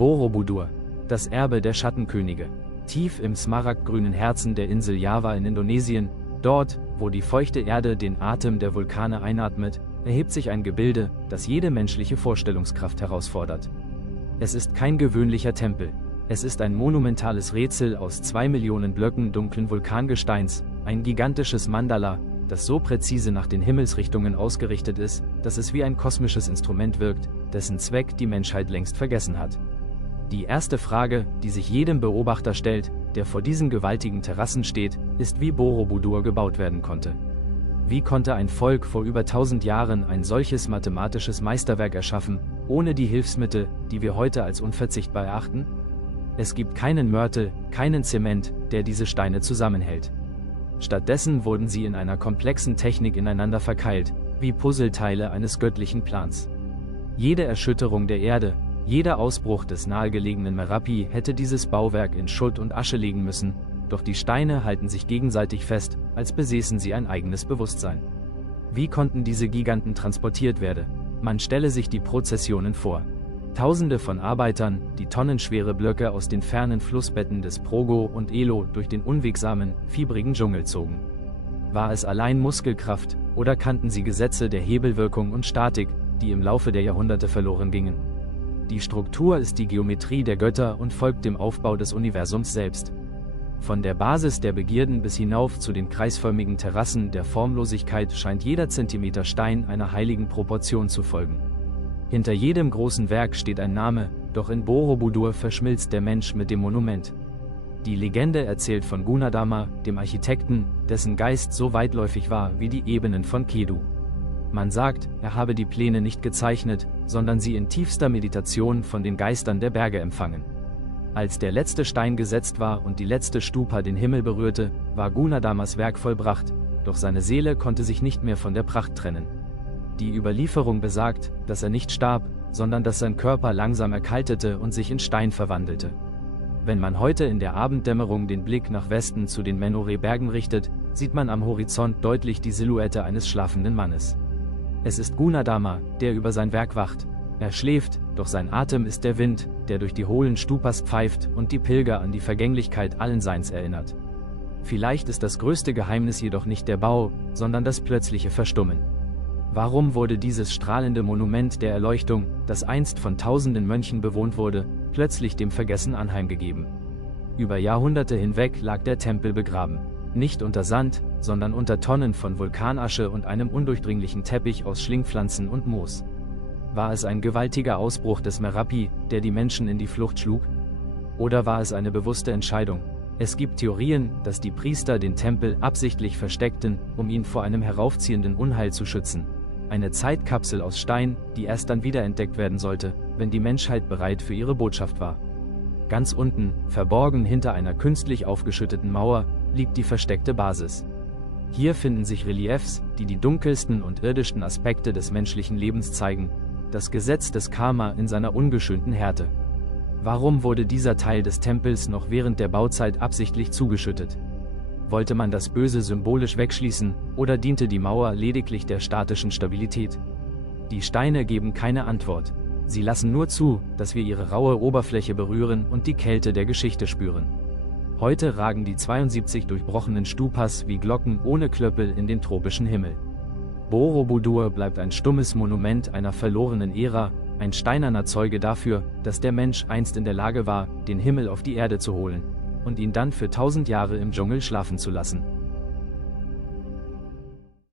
Borobudur, das Erbe der Schattenkönige. Tief im smaragdgrünen Herzen der Insel Java in Indonesien, dort, wo die feuchte Erde den Atem der Vulkane einatmet, erhebt sich ein Gebilde, das jede menschliche Vorstellungskraft herausfordert. Es ist kein gewöhnlicher Tempel. Es ist ein monumentales Rätsel aus 2 Millionen Blöcken dunklen Vulkangesteins, ein gigantisches Mandala, das so präzise nach den Himmelsrichtungen ausgerichtet ist, dass es wie ein kosmisches Instrument wirkt, dessen Zweck die Menschheit längst vergessen hat. Die erste Frage, die sich jedem Beobachter stellt, der vor diesen gewaltigen Terrassen steht, ist, wie Borobudur gebaut werden konnte. Wie konnte ein Volk vor über 1000 Jahren ein solches mathematisches Meisterwerk erschaffen, ohne die Hilfsmittel, die wir heute als unverzichtbar erachten? Es gibt keinen Mörtel, keinen Zement, der diese Steine zusammenhält. Stattdessen wurden sie in einer komplexen Technik ineinander verkeilt, wie Puzzleteile eines göttlichen Plans. Jede Erschütterung der Erde, jeder Ausbruch des nahegelegenen Merapi hätte dieses Bauwerk in Schutt und Asche legen müssen, doch die Steine halten sich gegenseitig fest, als besäßen sie ein eigenes Bewusstsein. Wie konnten diese Giganten transportiert werden? Man stelle sich die Prozessionen vor. Tausende von Arbeitern, die tonnenschwere Blöcke aus den fernen Flussbetten des Progo und Elo durch den unwegsamen, fiebrigen Dschungel zogen. War es allein Muskelkraft, oder kannten sie Gesetze der Hebelwirkung und Statik, die im Laufe der Jahrhunderte verloren gingen? Die Struktur ist die Geometrie der Götter und folgt dem Aufbau des Universums selbst. Von der Basis der Begierden bis hinauf zu den kreisförmigen Terrassen der Formlosigkeit scheint jeder Zentimeter Stein einer heiligen Proportion zu folgen. Hinter jedem großen Werk steht ein Name, doch in Borobudur verschmilzt der Mensch mit dem Monument. Die Legende erzählt von Gunadharma, dem Architekten, dessen Geist so weitläufig war wie die Ebenen von Kedu. Man sagt, er habe die Pläne nicht gezeichnet, sondern sie in tiefster Meditation von den Geistern der Berge empfangen. Als der letzte Stein gesetzt war und die letzte Stupa den Himmel berührte, war Gunadharmas Werk vollbracht, doch seine Seele konnte sich nicht mehr von der Pracht trennen. Die Überlieferung besagt, dass er nicht starb, sondern dass sein Körper langsam erkaltete und sich in Stein verwandelte. Wenn man heute in der Abenddämmerung den Blick nach Westen zu den Menoreh-Bergen richtet, sieht man am Horizont deutlich die Silhouette eines schlafenden Mannes. Es ist Gunadharma, der über sein Werk wacht. Er schläft, doch sein Atem ist der Wind, der durch die hohlen Stupas pfeift und die Pilger an die Vergänglichkeit allen Seins erinnert. Vielleicht ist das größte Geheimnis jedoch nicht der Bau, sondern das plötzliche Verstummen. Warum wurde dieses strahlende Monument der Erleuchtung, das einst von tausenden Mönchen bewohnt wurde, plötzlich dem Vergessen anheimgegeben? Über Jahrhunderte hinweg lag der Tempel begraben. Nicht unter Sand, sondern unter Tonnen von Vulkanasche und einem undurchdringlichen Teppich aus Schlingpflanzen und Moos. War es ein gewaltiger Ausbruch des Merapi, der die Menschen in die Flucht schlug? Oder war es eine bewusste Entscheidung? Es gibt Theorien, dass die Priester den Tempel absichtlich versteckten, um ihn vor einem heraufziehenden Unheil zu schützen. Eine Zeitkapsel aus Stein, die erst dann wiederentdeckt werden sollte, wenn die Menschheit bereit für ihre Botschaft war. Ganz unten, verborgen hinter einer künstlich aufgeschütteten Mauer, liegt die versteckte Basis. Hier finden sich Reliefs, die die dunkelsten und irdischsten Aspekte des menschlichen Lebens zeigen, das Gesetz des Karma in seiner ungeschönten Härte. Warum wurde dieser Teil des Tempels noch während der Bauzeit absichtlich zugeschüttet? Wollte man das Böse symbolisch wegschließen, oder diente die Mauer lediglich der statischen Stabilität? Die Steine geben keine Antwort. Sie lassen nur zu, dass wir ihre raue Oberfläche berühren und die Kälte der Geschichte spüren. Heute ragen die 72 durchbrochenen Stupas wie Glocken ohne Klöppel in den tropischen Himmel. Borobudur bleibt ein stummes Monument einer verlorenen Ära, ein steinerner Zeuge dafür, dass der Mensch einst in der Lage war, den Himmel auf die Erde zu holen und ihn dann für 1000 Jahre im Dschungel schlafen zu lassen.